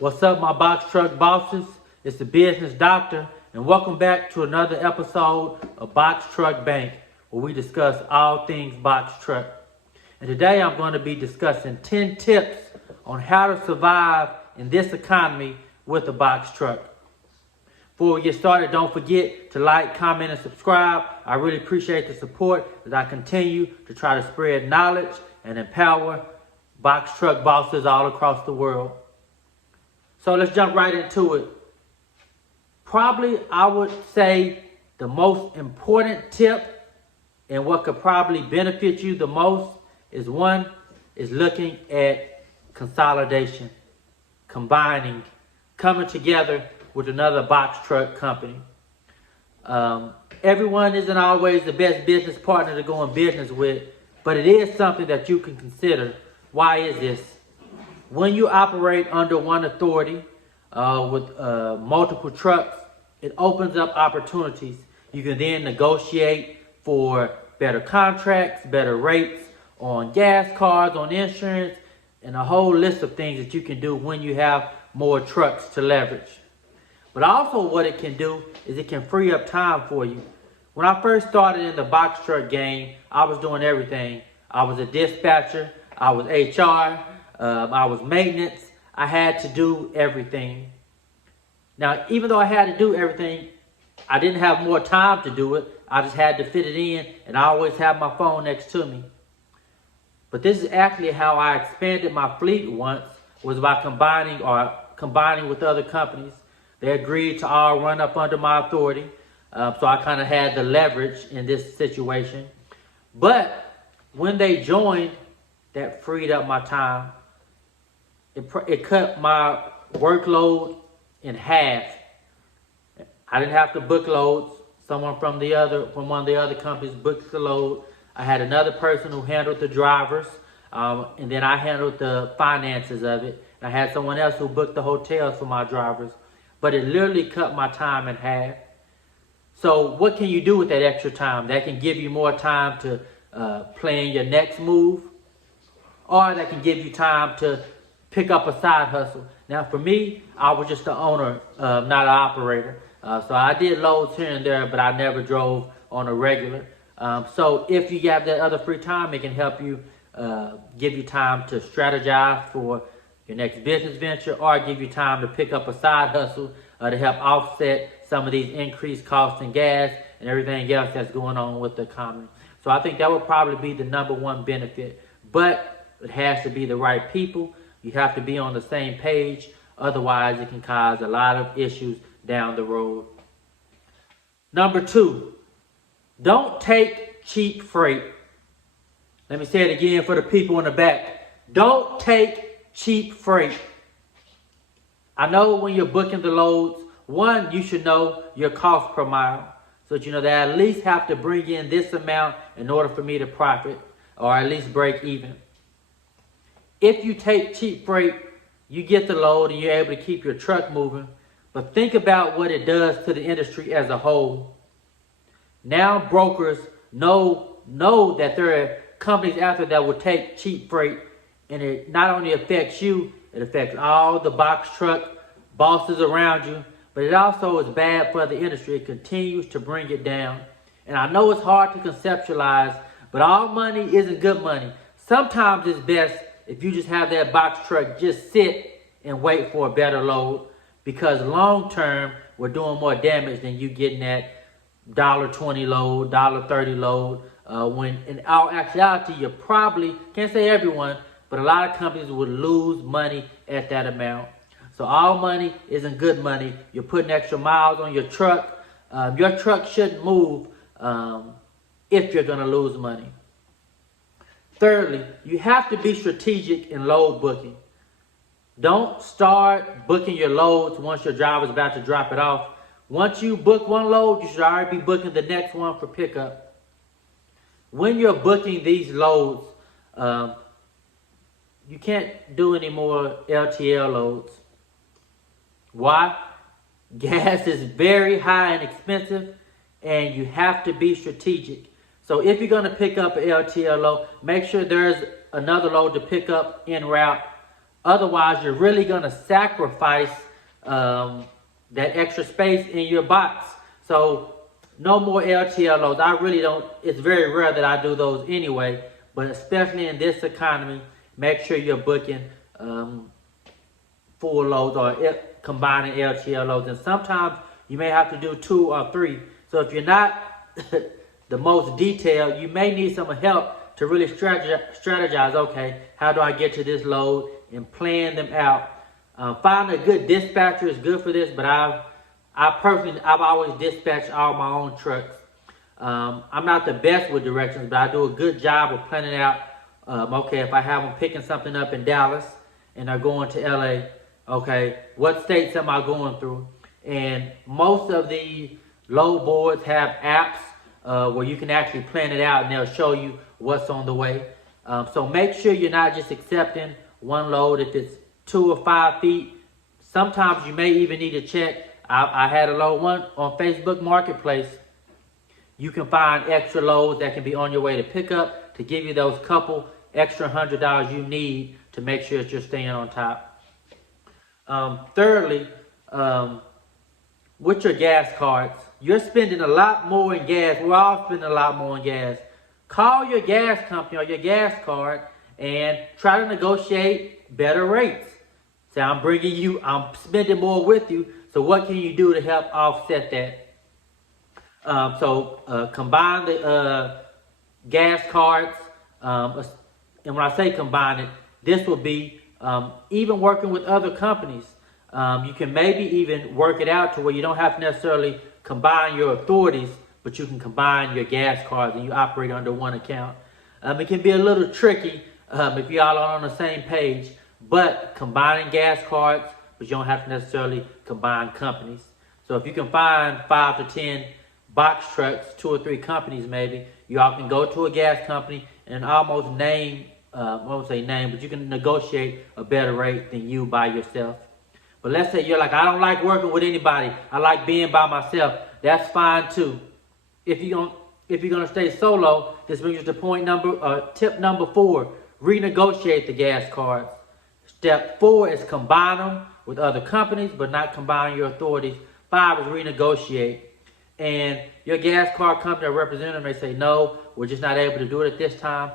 What's up, my box truck bosses? It's the business doctor, and welcome back to another episode of Box Truck Bank, where we discuss all things box truck. And today I'm going to be discussing 10 tips on how to survive in this economy with a box truck. Before we get started, don't forget to like, comment, and subscribe. I really appreciate the support as I continue to try to spread knowledge and empower box truck bosses all across the world. So let's jump right into it. Probably I would say the most important tip and what could probably benefit you the most is looking at consolidation, combining, coming together with another box truck company. Everyone isn't always the best business partner to go in business with, but it is something that you can consider. Why is this? When you operate under one authority with multiple trucks, it opens up opportunities. You can then negotiate for better contracts, better rates on gas cards, on insurance, and a whole list of things that you can do when you have more trucks to leverage. But also what it can do is it can free up time for you. When I first started in the box truck game, I was doing everything. I was a dispatcher, I was HR, I was maintenance. I had to do everything. Now, even though I had to do everything, I didn't have more time to do it. I just had to fit it in, and I always have my phone next to me. But this is actually how I expanded my fleet once, was by combining with other companies. They agreed to all run up under my authority. So I kind of had the leverage in this situation. But when they joined, that freed up my time. It cut my workload in half. I didn't have to book loads. Someone from one of the other companies booked the load. I had another person who handled the drivers, and then I handled the finances of it. I had someone else who booked the hotels for my drivers. But it literally cut my time in half. So what can you do with that extra time? That can give you more time to plan your next move, or that can give you time to pick up a side hustle. Now for me, I was just the owner, not an operator. So I did loads here and there, but I never drove on a regular. So if you have that other free time, it can help you, give you time to strategize for your next business venture, or give you time to pick up a side hustle to help offset some of these increased costs in gas and everything else that's going on with the economy. So I think that would probably be the number one benefit. But it has to be the right people. You have to be on the same page. Otherwise, it can cause a lot of issues down the road. Number two, don't take cheap freight. Let me say it again for the people in the back. Don't take cheap freight. I know when you're booking the loads, one, you should know your cost per mile. So that you know that I at least have to bring in this amount in order for me to profit, or at least break even. If you take cheap freight, you get the load and you're able to keep your truck moving. But think about what it does to the industry as a whole. Now brokers know that there are companies out there that will take cheap freight, and it not only affects you, it affects all the box truck bosses around you, but it also is bad for the industry. It continues to bring it down. And I know it's hard to conceptualize, but all money isn't good money. Sometimes it's best if you just have that box truck just sit and wait for a better load, because long term, we're doing more damage than you getting that $1.20 load, $1.30 load, when in all actuality, you probably, can't say everyone, but a lot of companies would lose money at that amount. So all money isn't good money. You're putting extra miles on your truck. Your truck shouldn't move if you're going to lose money. Thirdly, you have to be strategic in load booking. Don't start booking your loads once your driver's about to drop it off. Once you book one load, you should already be booking the next one for pickup. When you're booking these loads, you can't do any more LTL loads. Why? Gas is very high and expensive, and you have to be strategic. So if you're going to pick up an LTL load, make sure there's another load to pick up en route Otherwise, you're really going to sacrifice that extra space in your box. So no more LTL loads. I really don't, it's very rare that I do those anyway, but especially in this economy, make sure you're booking full loads or combining LTL loads. And sometimes you may have to do 2 or 3. So if you're not the most detailed, you may need some help to really strategize, okay, how do I get to this load, and plan them out. Find a good dispatcher is good for this, but I've always dispatched all my own trucks. I'm not the best with directions, but I do a good job of planning out, okay, if I have them picking something up in Dallas and they're going to LA, okay, what states am I going through? And most of the load boards have apps where you can actually plan it out and they'll show you what's on the way. So make sure you're not just accepting one load if it's 2 or 5 feet. Sometimes you may even need to check. I had a load one on Facebook Marketplace. You can find extra loads that can be on your way to pick up to give you those couple extra $100 you need to make sure that you're staying on top. Thirdly, with your gas cards, you're spending a lot more in gas. We're all spending a lot more in gas. Call your gas company or your gas card and try to negotiate better rates. Say, I'm spending more with you, so what can you do to help offset that? Combine the gas cards, and when I say combine it, this will be even working with other companies. You can maybe even work it out to where you don't have to necessarily combine your authorities, but you can combine your gas cards and you operate under one account. It can be a little tricky if you all are on the same page, but combining gas cards, but you don't have to necessarily combine companies. So if you can find 5 to 10 box trucks, 2 or 3 companies maybe, you all can go to a gas company and almost I won't say name, but you can negotiate a better rate than you by yourself. But let's say you're like, I don't like working with anybody. I like being by myself. That's fine too. If you're gonna stay solo, this brings us to tip number 4, renegotiate the gas cards. Step 4 is combine them with other companies, but not combine your authorities. 5 is renegotiate. And your gas card company or representative may say, no, we're just not able to do it at this time.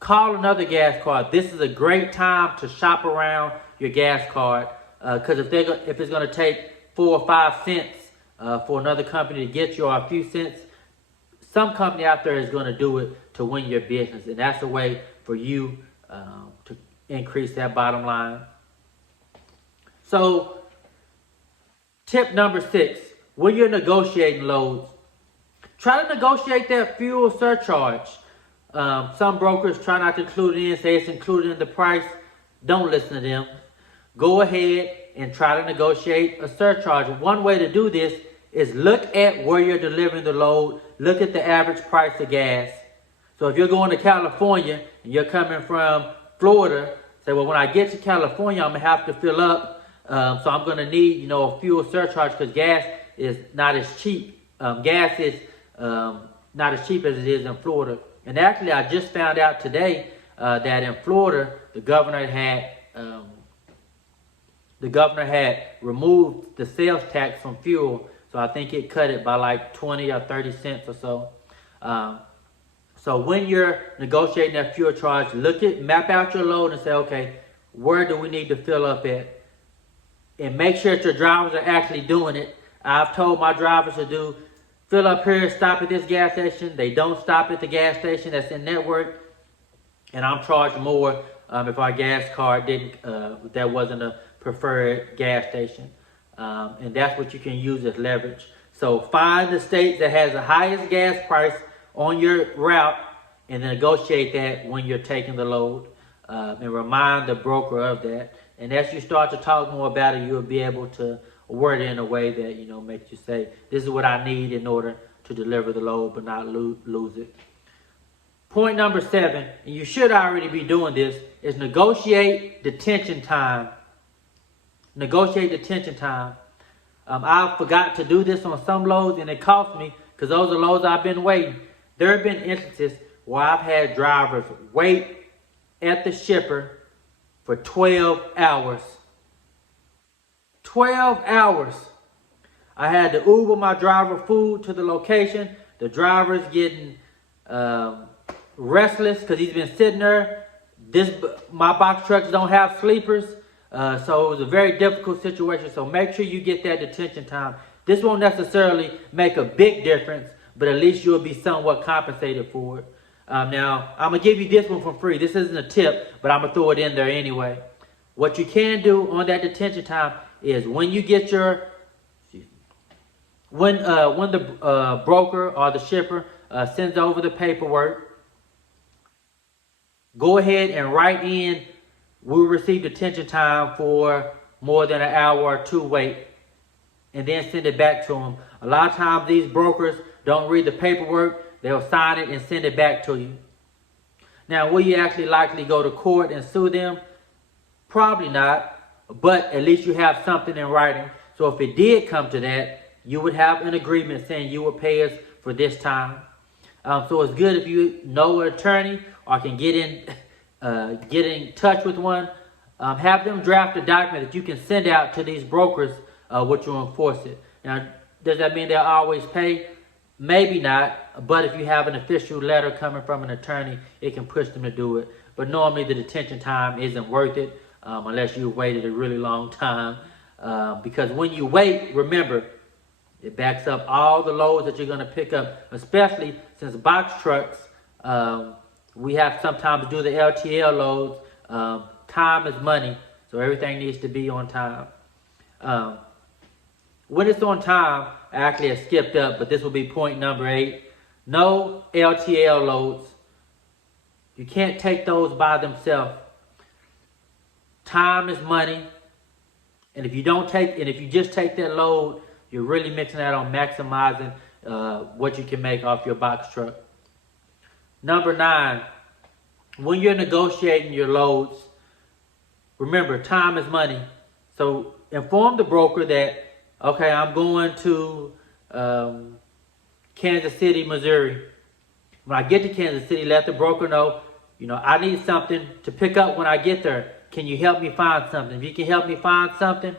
Call another gas card. This is a great time to shop around your gas card. Because if it's going to take 4 or 5 cents for another company to get you, or a few cents, some company out there is going to do it to win your business. And that's a way for you to increase that bottom line. So tip number 6, when you're negotiating loads, try to negotiate that fuel surcharge. Some brokers try not to include it in, say it's included in the price. Don't listen to them. Go ahead and try to negotiate a surcharge. One way to do this is look at where you're delivering the load. Look at the average price of gas. So if you're going to California and you're coming from Florida, say, well, when I get to California, I'm going to have to fill up. So I'm going to need, a fuel surcharge because gas is not as cheap. Gas is not as cheap as it is in Florida. And actually, I just found out today that in Florida, the governor had removed the sales tax from fuel. So I think it cut it by like 20 or 30 cents or so. So when you're negotiating that fuel charge, map out your load and say, okay, where do we need to fill up at? And make sure that your drivers are actually doing it. I've told my drivers to fill up here, stop at this gas station. They don't stop at the gas station that's in network. And I'm charged more if our gas card that wasn't a preferred gas station. And that's what you can use as leverage. So find the state that has the highest gas price on your route and negotiate that when you're taking the load. And remind the broker of that. And as you start to talk more about it, you'll be able to word it in a way that, makes you say, this is what I need in order to deliver the load but not lose it. Point number 7, and you should already be doing this, is negotiate detention time. Negotiate detention time. I forgot to do this on some loads and it cost me because those are loads I've been waiting. There have been instances where I've had drivers wait at the shipper for 12 hours. 12 hours. I had to Uber my driver food to the location. The driver's getting restless because he's been sitting there. My box trucks don't have sleepers. So it was a very difficult situation. So make sure you get that detention time. This won't necessarily make a big difference, but at least you'll be somewhat compensated for it. Now, I'm going to give you this one for free. This isn't a tip, but I'm going to throw it in there anyway. What you can do on that detention time is when you get your, when the broker or the shipper sends over the paperwork, go ahead and write in, we'll receive detention time for more than an hour or two wait, and then send it back to them. A lot of times these brokers don't read the paperwork. They'll sign it and send it back to you. Now, will you actually likely go to court and sue them? Probably not, but at least you have something in writing. So if it did come to that, you would have an agreement saying you will pay us for this time. So it's good if you know an attorney or can get in touch with one. Have them draft a document that you can send out to these brokers, which will enforce it. Now, does that mean they'll always pay? Maybe not, but if you have an official letter coming from an attorney, it can push them to do it. But normally the detention time isn't worth it unless you waited a really long time. Because when you wait, remember, it backs up all the loads that you're going to pick up, especially since box trucks, we have sometimes do the LTL loads. Time is money, so everything needs to be on time. When it's on time, I actually have skipped up, but this will be point number 8. No LTL loads. You can't take those by themselves. Time is money, and if you just take that load, you're really mixing that on maximizing what you can make off your box truck. Number 9, when you're negotiating your loads, remember, time is money. So inform the broker that, okay, I'm going to Kansas City, Missouri. When I get to Kansas City, let the broker know, I need something to pick up when I get there. Can you help me find something? If you can help me find something,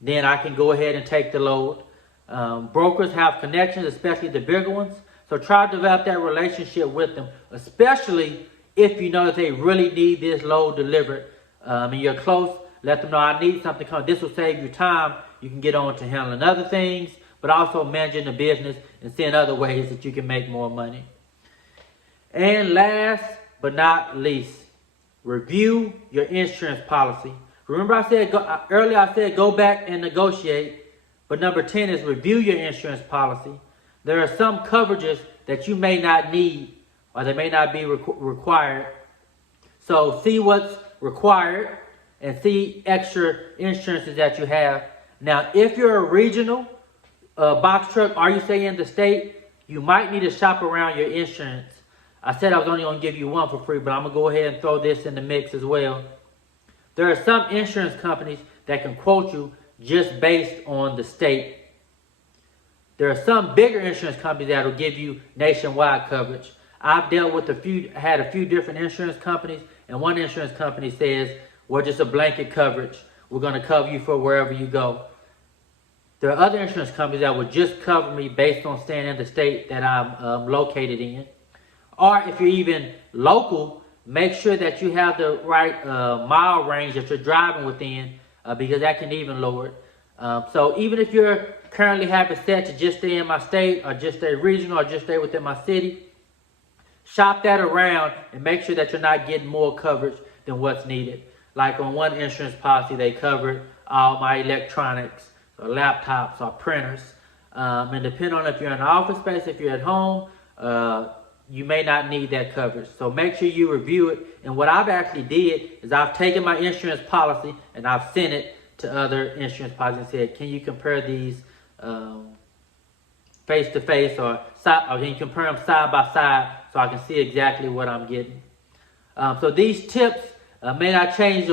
then I can go ahead and take the load. Brokers have connections, especially the bigger ones. So try to develop that relationship with them, especially if you know that they really need this load delivered. And you're close, let them know I need something coming. This will save you time. You can get on to handling other things, but also managing the business and seeing other ways that you can make more money. And last but not least, review your insurance policy. Remember I said earlier go back and negotiate. But number 10 is review your insurance policy. There are some coverages that you may not need or they may not be required. So see what's required and see extra insurances that you have. Now, if you're a regional box truck, or you stay in the state, you might need to shop around your insurance. I said I was only going to give you one for free, but I'm going to go ahead and throw this in the mix as well. There are some insurance companies that can quote you just based on the state. There are some bigger insurance companies that will give you nationwide coverage. I've dealt with had a few different insurance companies, and one insurance company says, we're just a blanket coverage. We're going to cover you for wherever you go. There are other insurance companies that will just cover me based on staying in the state that I'm located in. Or if you're even local, make sure that you have the right mile range that you're driving within, because that can even lower it. So even if you're currently have it set to just stay in my state, or just stay regional, or just stay within my city, shop that around and make sure that you're not getting more coverage than what's needed. Like on one insurance policy, they covered all my electronics, or laptops, or printers. And depending on if you're in an office space, if you're at home, you may not need that coverage. So make sure you review it. And what I've actually did is I've taken my insurance policy and I've sent it to other insurance policies and said, can you compare these face to face, or can you compare them side by side so I can see exactly what I'm getting? So these tips may not change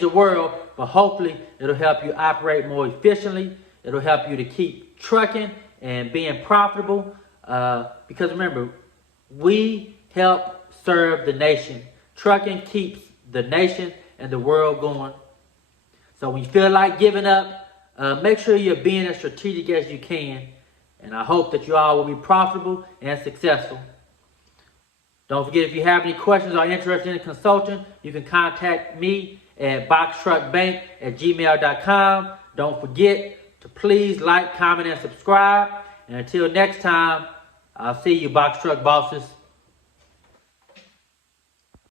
the world, but hopefully it'll help you operate more efficiently. It'll help you to keep trucking and being profitable. Because remember, we help serve the nation. Trucking keeps the nation and the world going. So when you feel like giving up, make sure you're being as strategic as you can. And I hope that you all will be profitable and successful. Don't forget, if you have any questions or interested in consulting, you can contact me at boxtruckbank@gmail.com. Don't forget to please like, comment, and subscribe. And until next time, I'll see you, box truck bosses.